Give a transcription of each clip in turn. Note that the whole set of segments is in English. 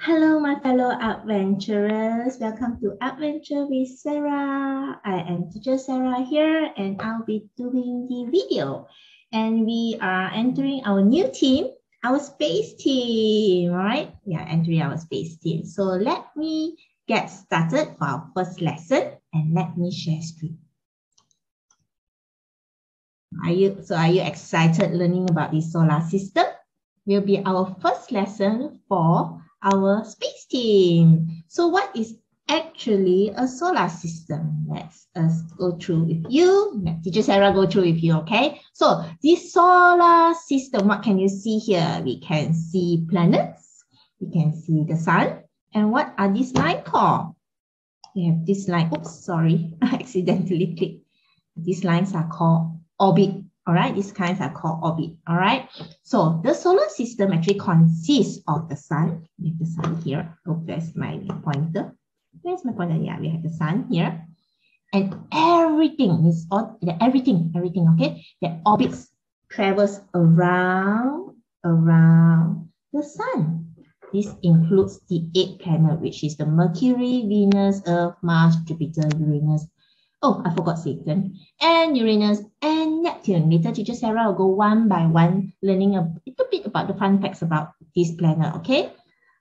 Hello, my fellow adventurers. Welcome to Adventure with Sarah. I am teacher Sarah here, and I'll be doing the video. And we are entering our new team, our space team, right? We are entering our space team. So let me get started for our first lesson, and let me share screen. Are you excited learning about the solar system? Will be our first lesson for our space team. So what is actually a solar system? Let's go through with you. Let Teacher Sarah go through with you, okay? So this solar system, what can you see here? We can see planets, we can see the sun, and what are these lines called? We have this line, oops, sorry, I accidentally clicked. These lines are called orbit. All right, these kinds are called orbit. All right, so the solar system actually consists of the sun. We have the sun here. Oh, there's my pointer. Where's my pointer? Yeah, we have the sun here. And everything is all everything, okay, that orbits, travels around the sun. This includes the 8 planets, which is the Mercury, Venus, Earth, Mars, Jupiter, Uranus. Oh, I forgot Saturn, and Uranus, and Neptune. Later, Teacher Sarah will go one by one, learning a little bit about the fun facts about this planet, okay?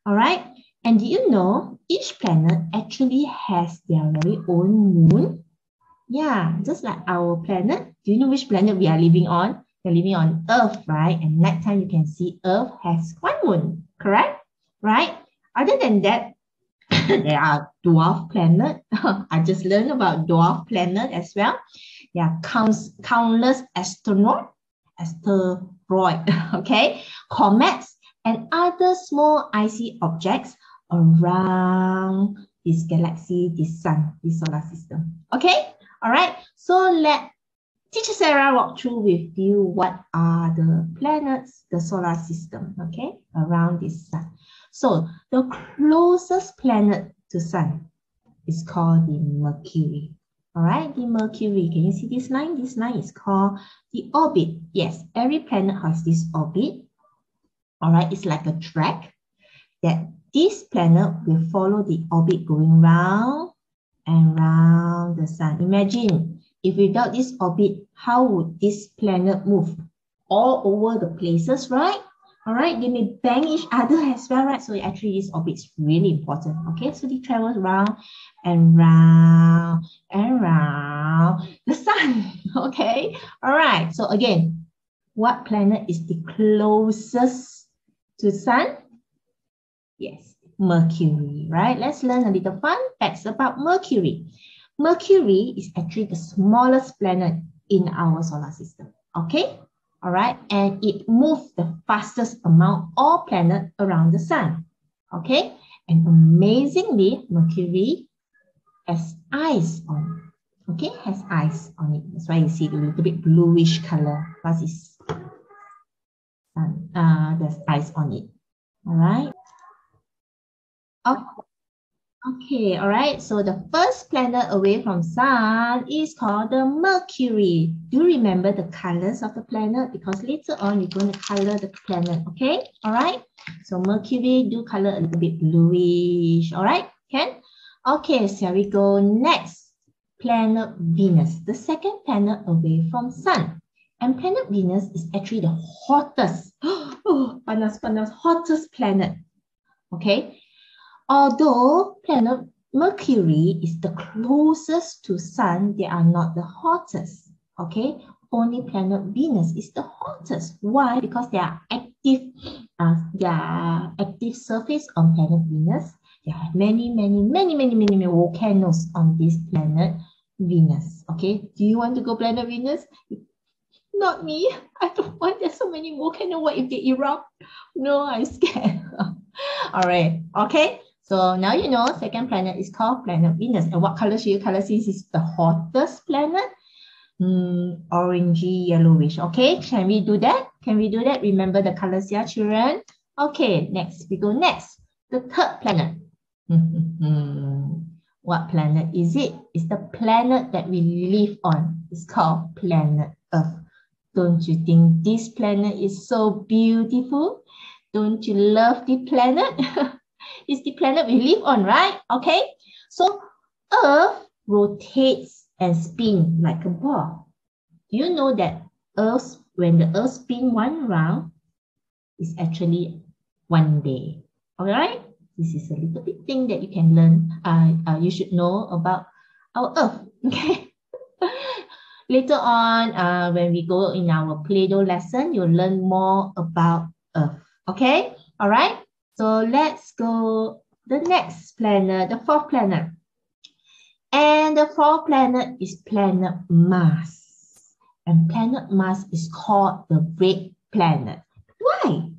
All right, and do you know each planet actually has their very own moon? Yeah, just like our planet. Do you know which planet we are living on? We're living on Earth, right? And nighttime you can see Earth has one moon, correct? Right? Other than that, there are dwarf planets. I just learned about dwarf planet as well. There are countless asteroid, okay, comets, and other small icy objects around this galaxy, this sun, this solar system. Okay, all right. So let Teacher Sarah walk through with you what are the planets, the solar system, okay, around this sun. So the closest planet to sun is called the Mercury. All right, the Mercury. Can you see this line? This line is called the orbit. Yes, every planet has this orbit. All right, it's like a track that this planet will follow the orbit going round and round the sun. Imagine if without this orbit, how would this planet move? All over the places, right? All right, they may bang each other as well, right? So actually this orbit is really important, okay? So they travel round and round and round the sun, okay? All right, so again, what planet is the closest to the sun? Yes, Mercury, right? Let's learn a little fun facts about Mercury. Mercury is actually the smallest planet in our solar system, okay? All right, and it moves the fastest among all planets around the sun, okay? And amazingly, Mercury has ice on it, okay? Has ice on it. That's why you see a little bit bluish color because it's there's ice on it. All right. Okay, all right. So the first planet away from sun is called the Mercury. Do you remember the colors of the planet? Because later on, you're going to color the planet, okay? All right. So Mercury, do color a little bit bluish, all right? Can? Okay, so we go next. Planet Venus, the second planet away from sun. And planet Venus is actually the hottest, hottest planet, okay? Although planet Mercury is the closest to sun, they are not the hottest, okay? Only planet Venus is the hottest. Why? Because they are active surface on planet Venus. There are many volcanoes on this planet Venus, okay? Do you want to go planet Venus? Not me. I don't want. There's so many volcanoes. What if they erupt? No, I'm scared. All right, okay? So now you know second planet is called planet Venus. And what color should you color since it's the hottest planet? Orangey, yellowish. Okay, can we do that? Can we do that? Remember the colors here, children? Okay, next. We go next. The third planet. What planet is it? It's the planet that we live on. It's called planet Earth. Don't you think this planet is so beautiful? Don't you love the planet? It's the planet we live on, right? Okay. So Earth rotates and spins like a ball. Do you know that when the Earth spins one round, it's actually one day. All right. This is a little bit thing that you can learn. You should know about our Earth. Okay. Later on, when we go in our Play-Doh lesson, you'll learn more about Earth. Okay. All right. So let's go the next planet, the fourth planet. And the fourth planet is planet Mars. And planet Mars is called the red planet. Why?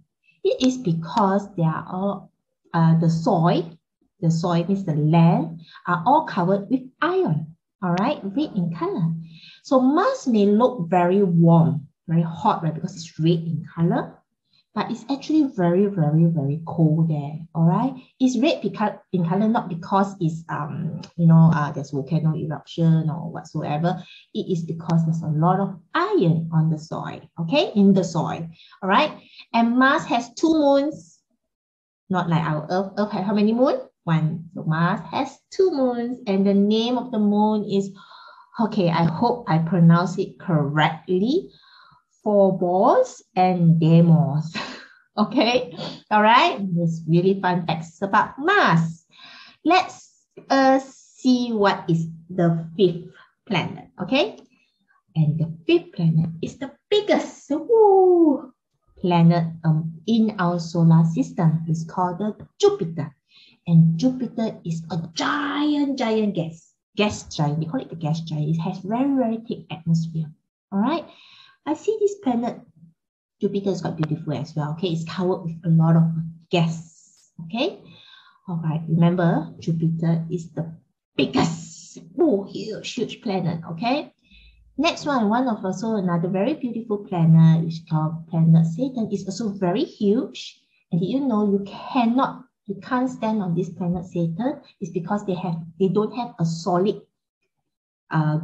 It is because they are all the soil means the land, are all covered with iron. All right, red in color. So Mars may look very warm, very hot, right? Because it's red in color. But it's actually very, very, very cold there. All right. It's red in color not because it's there's volcano eruption or whatsoever. It is because there's a lot of iron on the soil. Okay, in the soil. All right. And Mars has 2 moons. Not like our Earth. Earth has how many moons? 1. So Mars has 2 moons, and the name of the moon is, okay, I hope I pronounce it correctly, Phobos and Deimos. Okay, all right. This really fun facts about Mars. Let's see what is the 5th planet. Okay, and the 5th planet is the biggest planet in our solar system. It's called the Jupiter, and Jupiter is a giant gas giant. They call it the gas giant. It has very, very thick atmosphere. All right. I see this planet, Jupiter, is quite beautiful as well. Okay, it's covered with a lot of gas. Okay, all right. Remember, Jupiter is the biggest, huge planet. Okay. Next one of also another very beautiful planet is called planet Saturn. It's also very huge. And did you know you can't stand on this planet Saturn? It's because they don't have a solid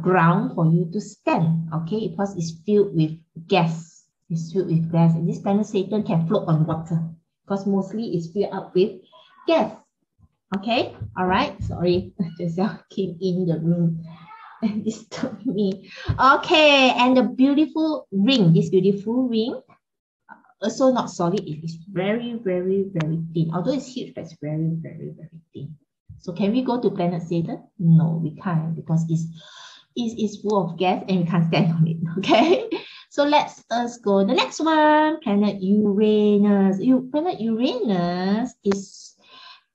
ground for you to stand, okay, because it's filled with gas. It's filled with gas, and this planet Saturn can float on water because mostly it's filled up with gas. Okay, all right. Sorry, Giselle came in the room and disturbed me. Okay, and the beautiful ring, also not solid. It is very, very, very thin. Although it's huge, but it's very, very, very thin. So can we go to planet Saturn? No, we can't, because it's full of gas and we can't stand on it. Okay, so let's go the next one, planet Uranus. Planet Uranus is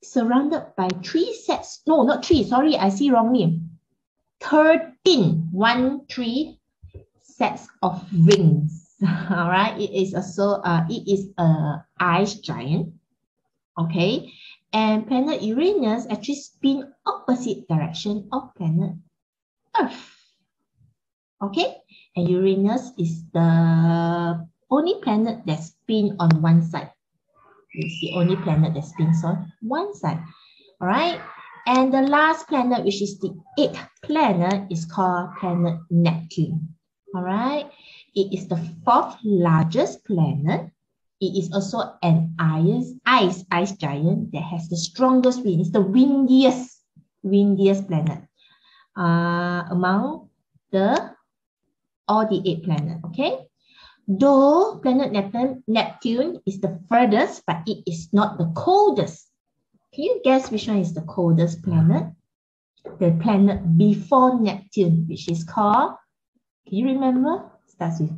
surrounded by 3 sets. No, not 3. Sorry, I see wrongly. 13 sets of rings. All right, it is also it is a ice giant. Okay. And planet Uranus actually spins opposite direction of planet Earth. Okay, and Uranus is the only planet that spins on one side. It's the only planet that spins on one side. All right, and the last planet, which is the 8th planet, is called planet Neptune. All right, it is the 4th largest planet. It is also an ice giant that has the strongest wind. It's the windiest planet among all the 8 planets. Okay, though planet Neptune is the furthest, but it is not the coldest. Can you guess which one is the coldest planet? The planet before Neptune, which is called, can you remember? Starts with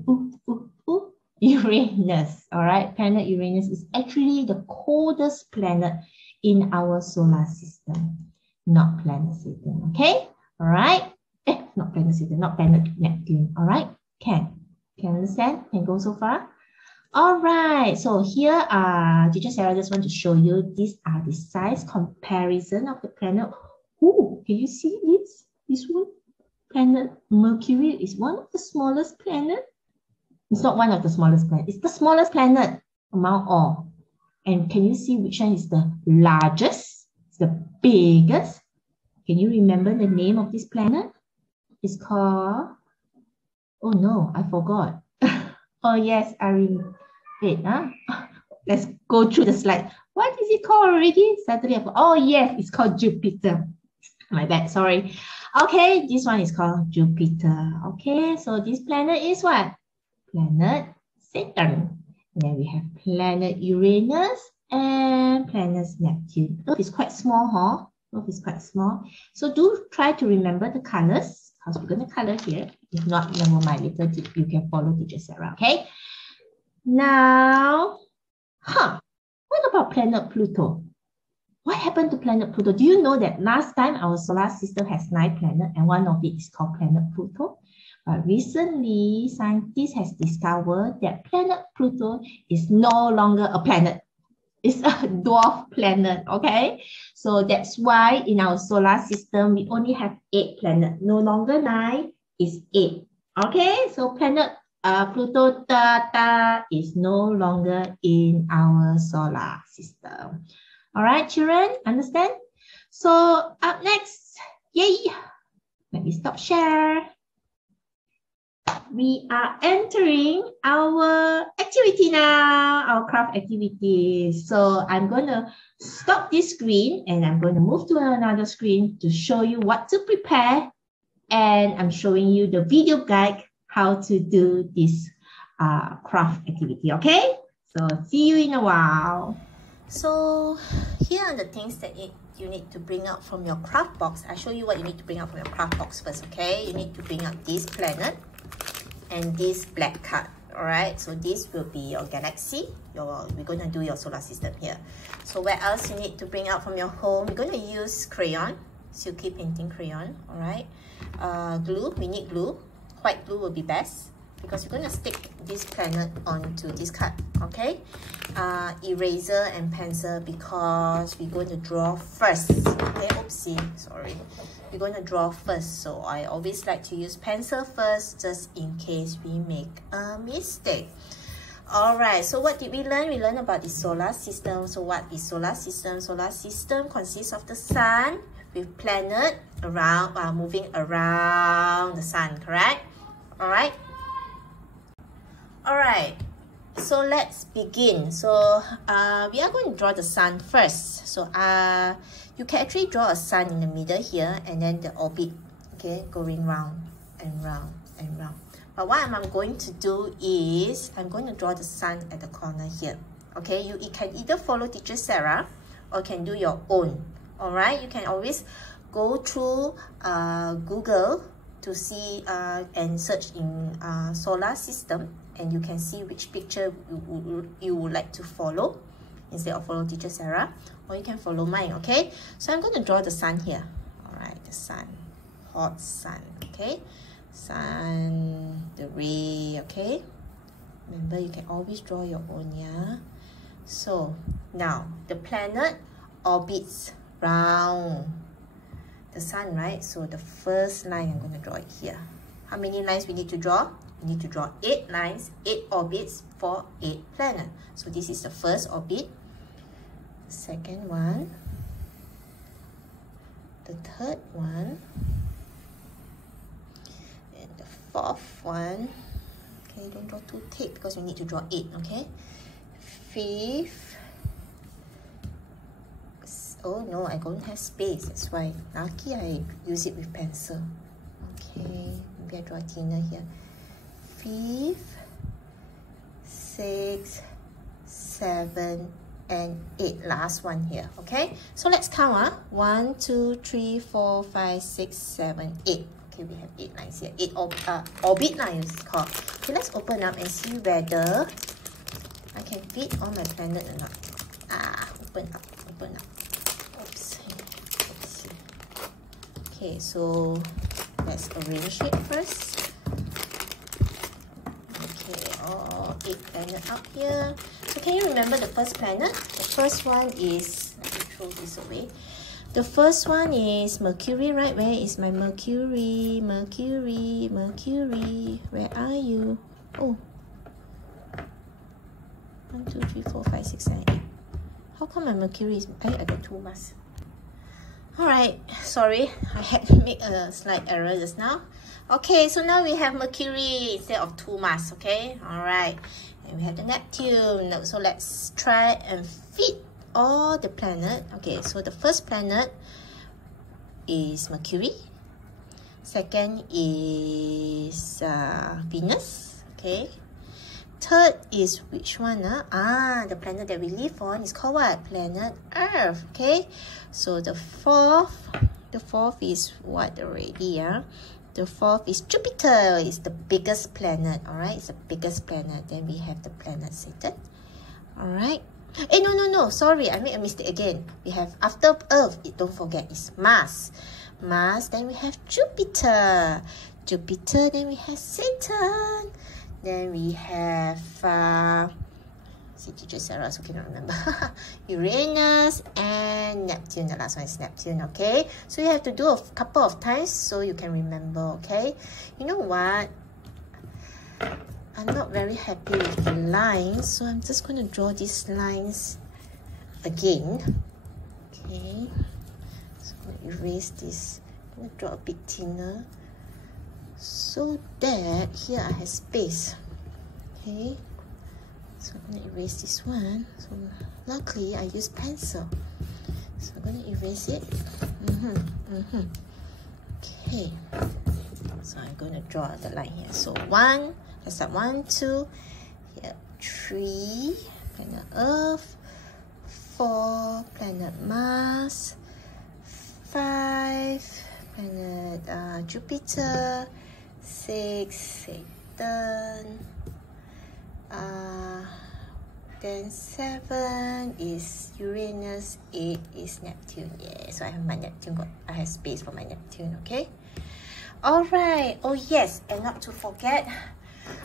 Uranus. All right, planet Uranus is actually the coldest planet in our solar system, not planet Saturn. Okay, all right. Not planet Saturn, not planet Neptune. All right, can understand? Can go so far? All right. So here, Teacher Sarah just want to show you these are the size comparison of the planet. Oh, can you see this? This one, planet Mercury, is one of the smallest planets. It's not one of the smallest planets. It's the smallest planet among all. And can you see which one is the largest? It's the biggest. Can you remember the name of this planet? It's called, oh no, I forgot. Oh yes, I remember. Wait, let's go through the slide. What is it called already? Suddenly, oh yes, it's called Jupiter. My bad, sorry. Okay, this one is called Jupiter. Okay, so this planet is what? Planet Saturn. And then we have planet Uranus and planet Neptune. Both is quite small, huh? Both is quite small. So do try to remember the colors because we're going to color here. If not, never mind. Later you can follow teacher Sarah, okay? Now, what about planet Pluto? What happened to planet Pluto? Do you know that last time our solar system has 9 planets and one of it is called planet Pluto? But recently, scientists have discovered that planet Pluto is no longer a planet. It's a dwarf planet, okay? So that's why in our solar system, we only have 8 planets. No longer 9, it's 8. Okay, so planet Pluto is no longer in our solar system. All right, children, understand? So up next, yay! Let me stop share. We are entering our activity now, our craft activity. So I'm going to stop this screen and I'm going to move to another screen to show you what to prepare. And I'm showing you the video guide how to do this craft activity, okay? So see you in a while. So here are the things that you need to bring out from your craft box. I'll show you what you need to bring out from your craft box first, okay? You need to bring out this planet and this black card, all right? So this will be your galaxy. We're going to do your solar system here. So where else you need to bring out from your home? We're going to use crayon, silky painting crayon, all right? Glue, we need glue. White glue will be best because you're going to stick this planet onto this card, okay? Eraser and pencil because we're going to draw first, okay? Oopsie, sorry. We're going to draw first, so I always like to use pencil first just in case we make a mistake. Alright, so what did we learn? We learned about the solar system. So what is solar system? Solar system consists of the sun with planet around, moving around the sun, correct? Alright? Alright, so let's begin. So we are going to draw the sun first. So you can actually draw a sun in the middle here and then the orbit, okay, going round and round and round. But what I'm going to do is I'm going to draw the sun at the corner here. Okay, you can either follow teacher Sarah or can do your own. Alright, you can always go through Google to see and search in solar system, and you can see which picture you would like to follow instead of follow teacher Sarah, or you can follow mine, okay? So I'm going to draw the sun here. All right, the sun, hot sun, okay? Sun, the ray, okay? Remember, you can always draw your own, yeah? So now the planet orbits round the sun, right? So the first line, I'm going to draw it here. How many lines we need to draw? We need to draw 8 lines, 8 orbits for 8 planets. So this is the first orbit, the second one, the third one, and the fourth one. Okay, don't draw too thick because we need to draw 8, okay? Fifth. Oh no, I don't have space, that's why. Lucky I use it with pencil. Okay, maybe I draw a thinner here. 5th, 6th, 7th, and 8. Last one here, okay? So let's count. 1, 2, 3, 4, 5, 6, 7, 8. Okay, we have 8 lines here. 8 orbit lines called. Okay, let's open up and see whether I can fit all my planet or not. Open up, open up. Oops. Okay, so let's arrange it first. Okay, all 8 planets up here. So can you remember the first planet? The first one is, let me throw this away. The first one is Mercury, right? Where is my Mercury? Mercury, Mercury. Where are you? Oh. 1, 2, 3, 4, 5, 6, 7, 8. How come my Mercury is... I got 2 masks. Alright, sorry. I had to make a slight error just now. Okay, so now we have Mercury instead of 2 masks, okay? Alright. And we have the Neptune. So let's try and fit all the planet. Okay, so the first planet is Mercury. Second is Venus. Okay. Third is which one? The planet that we live on is called what? Planet Earth. Okay. So the fourth is what already? The fourth is Jupiter. It's the biggest planet. Alright, it's the biggest planet. Then we have the planet Saturn. Alright. No. Sorry, I made a mistake again. We have after Earth, don't forget, it's Mars. Mars, then we have Jupiter. Jupiter, then we have Saturn. Then we have teacher Sarah also cannot remember. Uranus and Neptune. The last one is Neptune, okay? So you have to do a couple of times so you can remember, okay? You know what? I'm not very happy with the lines, so I'm just going to draw these lines again. Okay. So I'm going to erase this. I'm going to draw a bit thinner so that here I have space. Okay. So I'm going to erase this one. So luckily I use pencil. So I'm going to erase it. Okay. So I'm going to draw the line here. So one, let's start 1, 2, here 3, planet Earth, 4, planet Mars, 5, planet Jupiter, 6, Saturn. Then 7 is Uranus, 8 is Neptune. Yeah, so I have my Neptune, I have space for my Neptune, okay? Alright, oh yes, and not to forget,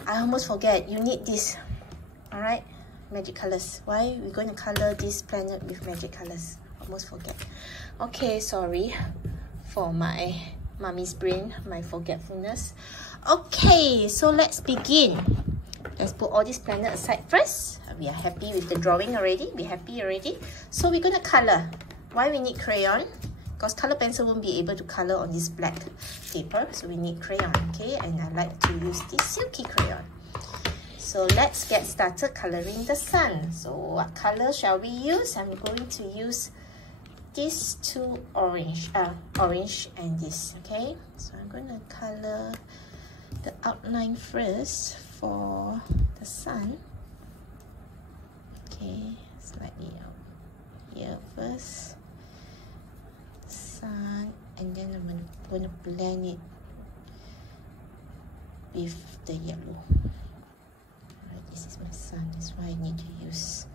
I almost forget, you need this. Alright, magic colors. Why? We're going to color this planet with magic colors. Almost forget. Okay, sorry for my mommy's brain, my forgetfulness. Okay, so let's begin. Let's put all these planets aside first. We are happy with the drawing already. We're happy already. So we're going to color. Why we need crayon? Because color pencil won't be able to color on this black paper. So we need crayon, okay? And I like to use this silky crayon. So let's get started coloring the sun. So what color shall we use? I'm going to use these two orange and this, okay? So I'm going to color the outline first for the sun. Okay, slightly out here first, sun, and then I'm going to blend it with the yellow. Alright, this is my sun. That's why I need to use.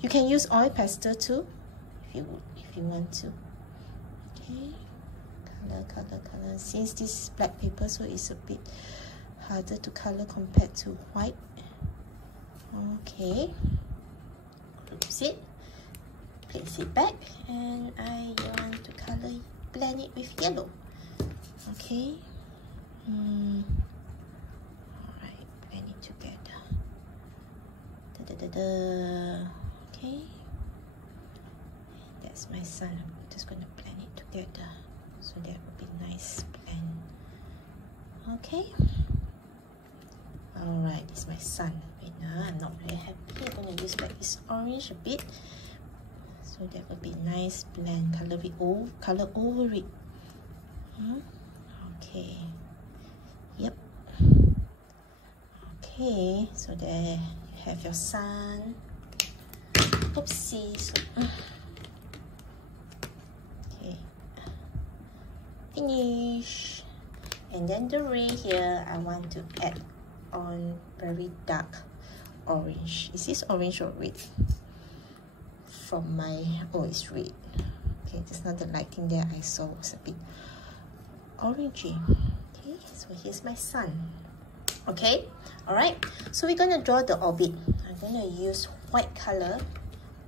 You can use oil pastel too, if you want to. Okay, color. Since this is black paper, so it's a bit harder to color compared to white. Okay, close it, place it back, and I want to blend it with yellow. Okay. Alright, blend it together. Okay, that's my sun. I'm just going to blend it together so that will be nice blend. Okay. Alright, this is my sun. Wait, I'm not very happy. I'm going to use like this orange a bit. So that will be nice blend. Color over it. Okay. Yep. Okay, so there you have your sun. Oopsie. Okay. Finish. And then the ray here, I want to add on very dark orange. Is this orange or red? From my, oh, it's red. Okay, just now the lighting there I saw was a bit orangey. Okay, so here's my sun. Okay, alright, so we're gonna draw the orbit. I'm gonna use white color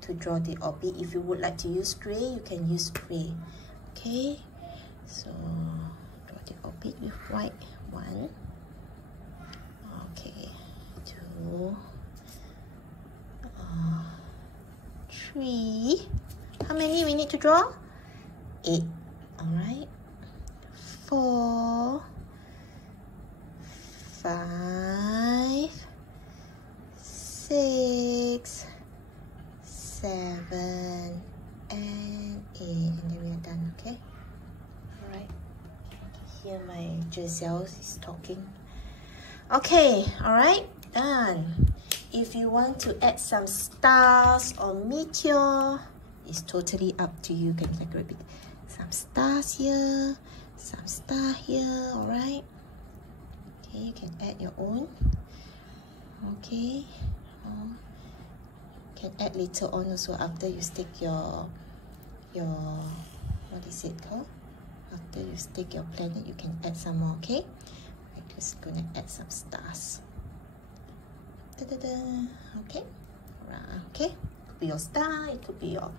to draw the orbit. If you would like to use gray, you can use gray. Okay, so draw the orbit with white. 1, okay, 2, 3. How many we need to draw? 8. Alright. 4, 5, 6, 7, my Giselle is talking. Okay, alright, done. If you want to add some stars or meteor, it's totally up to you. You can decorate it. Some stars here, some star here, alright? Okay, you can add your own. Okay, you can add later on also after you stick your what is it called? After you stick your planet, you can add some more, okay? I'm just gonna add some stars. Da-da-da. Okay, okay. It could be your star, it could be your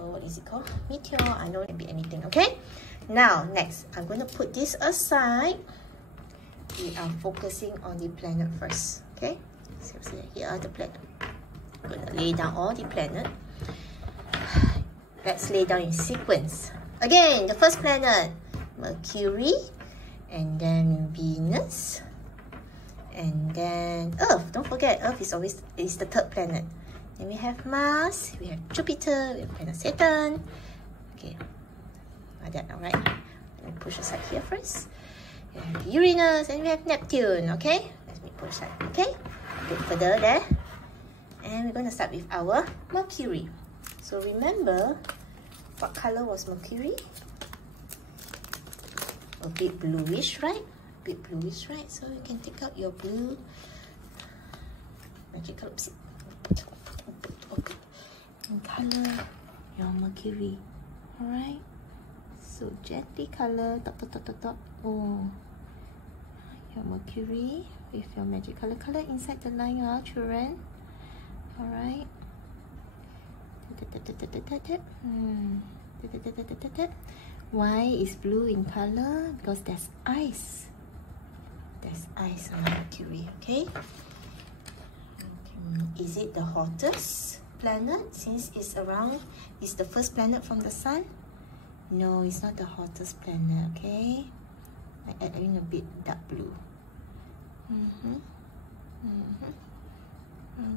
what is it called? Meteor. I know it can be anything. Okay. Now next, I'm going to put this aside. We are focusing on the planet first. Okay. So here are the planets. I'm going to lay down all the planets. Let's lay down in sequence. Again, the first planet, Mercury, and then Venus, and then Earth. Don't forget, Earth is the third planet. Then we have Mars, we have Jupiter, we have planet Saturn. Okay, like that, alright. Let me push aside here first. We have Uranus, and we have Neptune. Okay, let me push aside. Okay, a bit further there. And we're going to start with our Mercury. So remember, what color was Mercury? A bit bluish, right? A bit bluish, right? So you can take out your blue magical and color your Mercury. Alright? So gently color top. Oh, your Mercury with your magic color. Color inside the line, children. Alright. Why is blue in color? Because there's ice. There's ice on Mercury, okay? Is it the hottest planet since it's the first planet from the sun? No, it's not the hottest planet, okay? I add in a bit dark blue.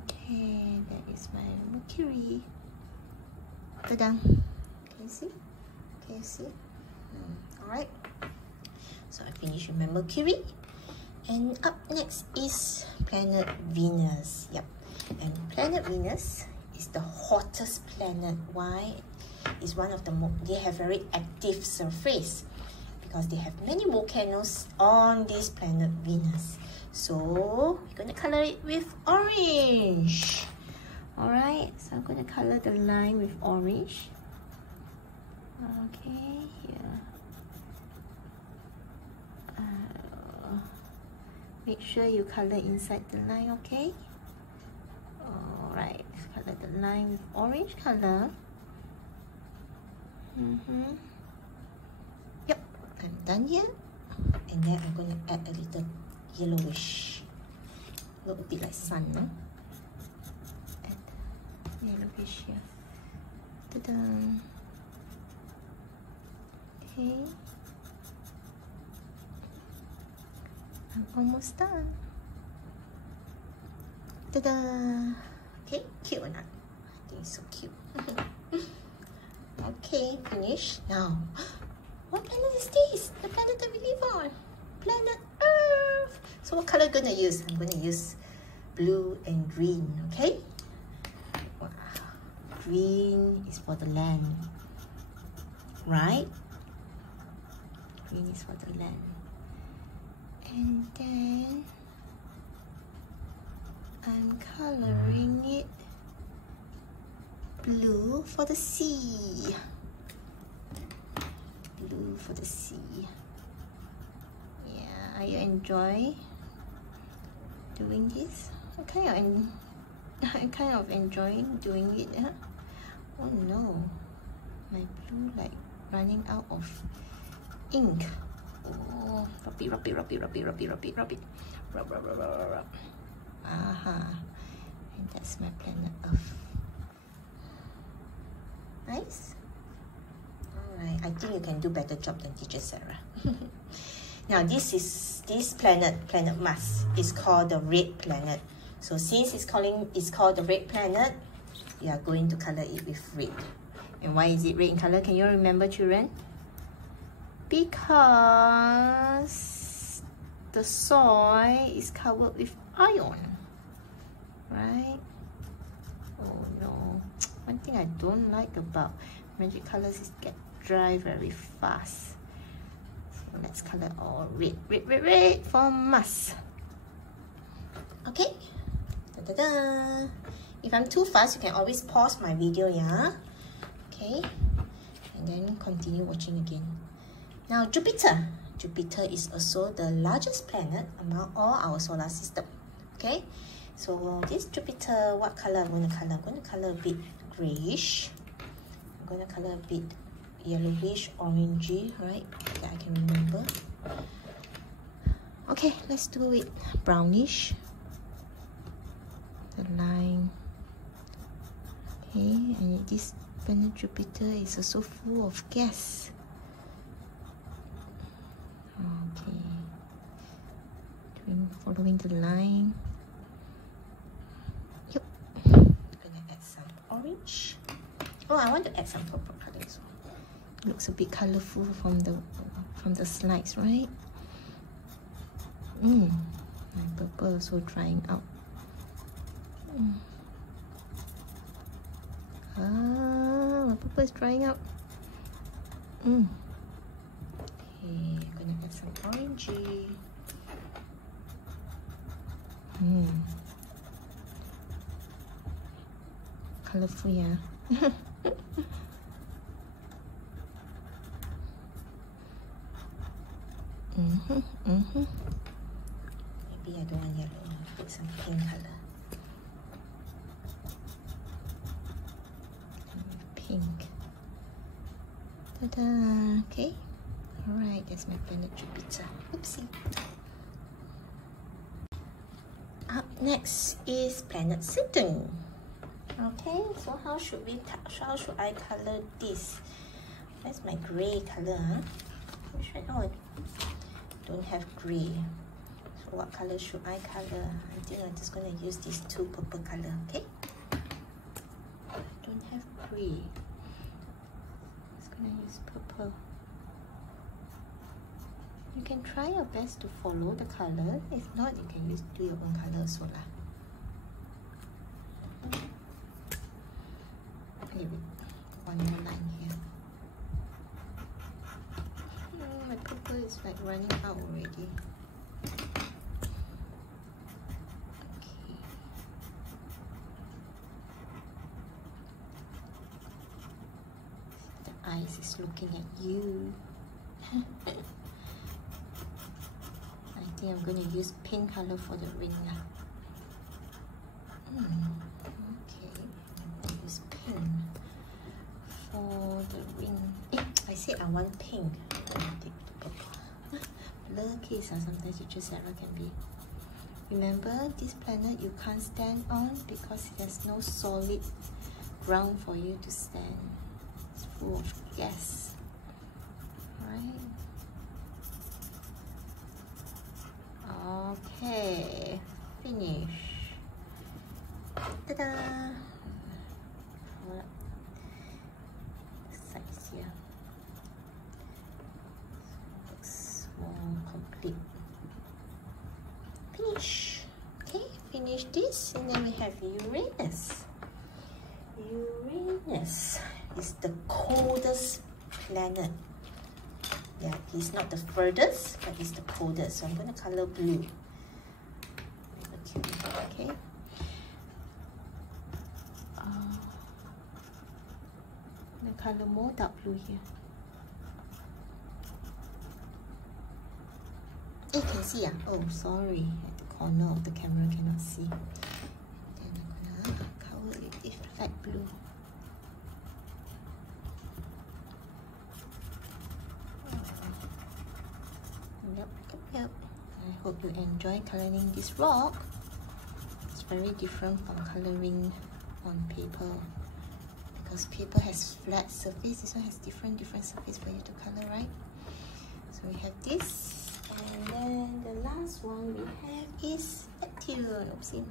Okay, that is my Mercury. Ta-da! Can you see? Can you see? Alright. So I finished with my Mercury. And up next is planet Venus. Yep. And planet Venus is the hottest planet. Why? It's one of the they have very active surface because they have many volcanoes on this planet Venus. So we're going to color it with orange. Alright, so I'm going to color the line with orange. Okay, here. Make sure you color inside the line, okay? Alright, color the line with orange color. Yep, I'm done here. And then I'm going to add a little yellowish. Look a bit like sun, no? Add yellowish here. Ta-da! Okay. I'm almost done. Ta-da! Okay, cute or not? I think it's so cute. Okay, finished. Now, what planet is this? The planet that we live on. Planet Earth. So what color am I going to use? I'm going to use blue and green, okay? Wow. Green is for the land, right? Green is for the land. And then I'm coloring it blue for the sea. Blue for the sea. Yeah, are you enjoy doing this? I'm kind of enjoying doing it. Huh? Oh no, my blue like running out of ink. Oh, rub it. Rub. Aha. And that's my planet Earth. Nice? Alright, I think you can do better job than Teacher Sarah. Now this planet Mars, is called the red planet. So since it's called the red planet, we are going to color it with red. And why is it red in color? Can you remember, children? Because the soil is covered with iron, right? Oh no, one thing I don't like about magic colors is get dry very fast. So let's color all red, red, red, red for mask. Okay, da, da, da. If I'm too fast, you can always pause my video, yeah? Okay, and then continue watching again. Now Jupiter. Jupiter is also the largest planet among all our solar system. Okay, so this Jupiter, what color I'm going to color? I'm going to color a bit grayish. I'm going to color a bit yellowish, orangey, right? That I can remember. Okay, let's do it brownish. The line. Okay, and this planet Jupiter is also full of gas. Okay, following the line. Yep. I'm gonna add some orange. Oh, I want to add some purple color as well. Looks a bit colorful from the slides, right? My purple also drying out. My purple is drying out. Okay, I'm gonna add some orangey. Colorful, yeah. Maybe I don't want yellow. I'll put some pink color. Pink. Ta-da! Okay. Alright, that's my planet Jupiter. Oopsie. Up next is planet Saturn. Okay, so how should I color this? That's my gray color, huh? Which one? Oh, I don't have gray. So what color should I color? I think I'm just gonna use these two purple color, okay? I don't have gray. I'm just gonna use purple. You can try your best to follow the color. If not, you can do your own color also lah. Maybe one more line here. Oh, my purple is like running out already. Okay. The eyes is looking at you. I think I'm going to use pink color for the ring now. Okay, I'm going to use pink for the ring. I said I want pink. Take the purple. Blur case, sometimes you choose error can be. Remember, this planet you can't stand on because there's no solid ground for you to stand. It's full of gas. Right? Okay, finish. Ta-da! Size here. Looks more complete. Finish. Okay, finish this, and then we have Uranus. Uranus is the coldest planet. Yeah, he's not the furthest, but he's the coldest. So I'm going to color blue. Okay. I'm going to color more dark blue here. You can see, oh, sorry. At the corner of the camera, cannot see. Then I'm going to color it with light blue. Yep. I hope you enjoy coloring this rock. It's very different from coloring on paper because paper has flat surface. This one has different surface for you to color, right? So we have this, and then the last one we have is Neptune. Oopsie,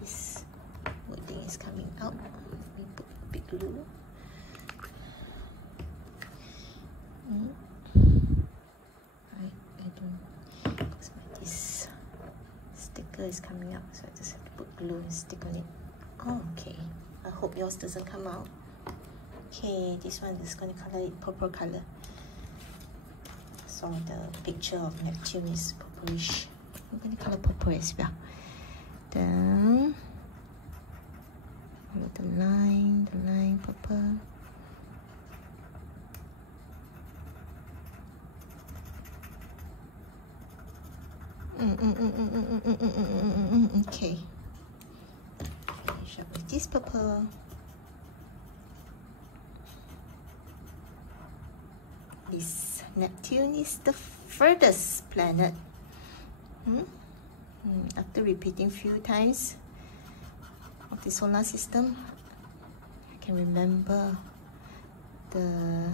this wording is coming out. Let me put big glue. because this sticker is coming out, so I just have to put glue and stick on it. Oh, okay. I hope yours doesn't come out. Okay, this one is going to color it purple color. So the picture of Neptune is purplish. I'm going to color purple as well. Then the line purple. Okay. Finish up with this purple. This Neptune is the furthest planet. After repeating few times of the solar system, I can remember the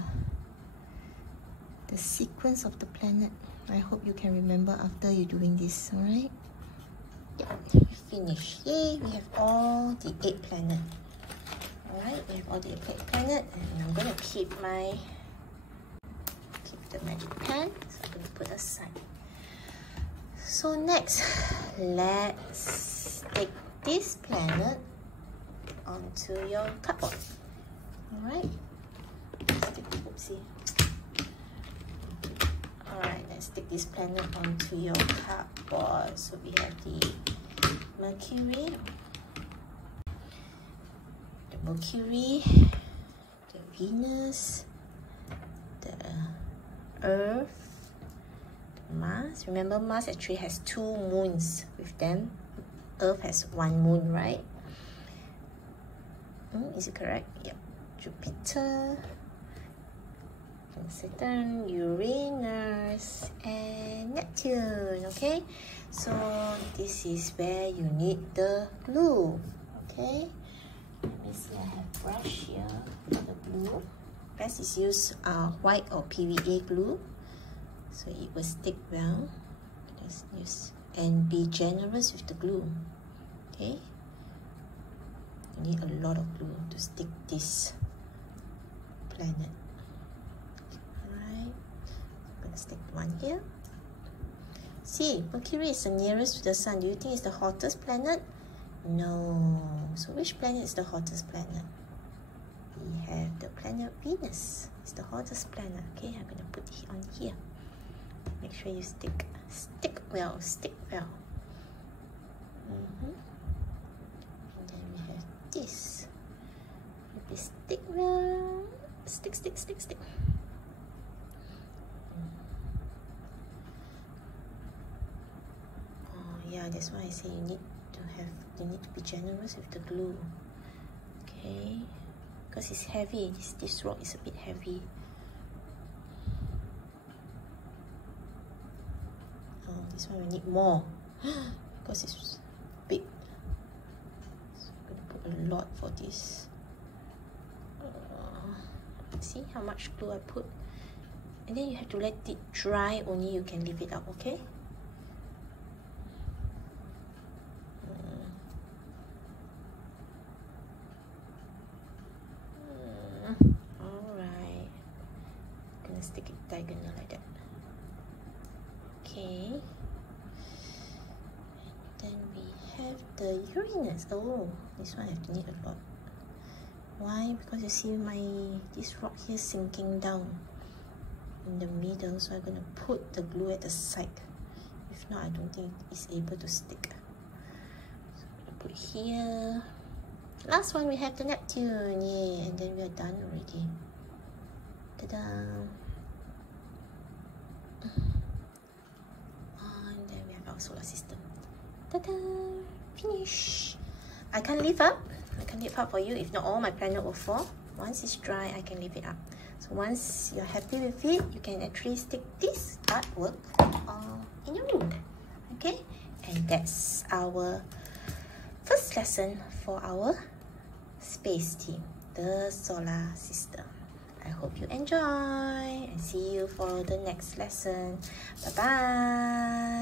sequence of the planet. I hope you can remember after you're doing this, alright? Yeah, we finished. Yay, we have all the 8 planets. Alright, we have all the 8 planets, and I'm gonna keep the magic pen, so I'm gonna put aside. So next, let's stick this planet onto your cardboard. Alright, Alright, let's stick this planet onto your cardboard. So we have the Mercury, the Venus, the Earth, the Mars. Remember, Mars actually has 2 moons with them. Earth has 1 moon, right? Is it correct? Yep. Jupiter, Saturn, Uranus, and Neptune. Okay, so this is where you need the glue. Okay, let me see, I have brush here for the glue. Best is use white or PVA glue, so it will stick well. Let's use and be generous with the glue. Okay, you need a lot of glue to stick this planet. Stick one here. See, Mercury is the nearest to the Sun. Do you think it's the hottest planet? No. So which planet is the hottest planet? We have the planet Venus. It's the hottest planet. Okay, I'm going to put it on here. Make sure you stick well. And then we have this. Maybe stick well. Stick. Yeah, that's why I say you need to be generous with the glue. Okay, because it's heavy. This rock is a bit heavy. Oh, this one we need more because it's big. So I'm going to put a lot for this. See how much glue I put, and then you have to let it dry. Only you can leave it up. Okay. Stick it diagonal like that. Okay. Then we have the Uranus. Oh, this one I have to need a lot. Why? Because you see this rock here sinking down in the middle, so I'm going to put the glue at the side. If not, I don't think it's able to stick. So I'm going to put here. Last one, we have the Neptune. Yeah, and then we are done already. Ta-da! And then we have our solar system. Ta-da! Finish! I can lift up for you. If not, all my planet will fall. Once it's dry, I can lift it up. So once you're happy with it, you can actually stick this artwork in your room. Okay? And that's our first lesson for our space team, the solar system. I hope you enjoy and see you for the next lesson. Bye-bye.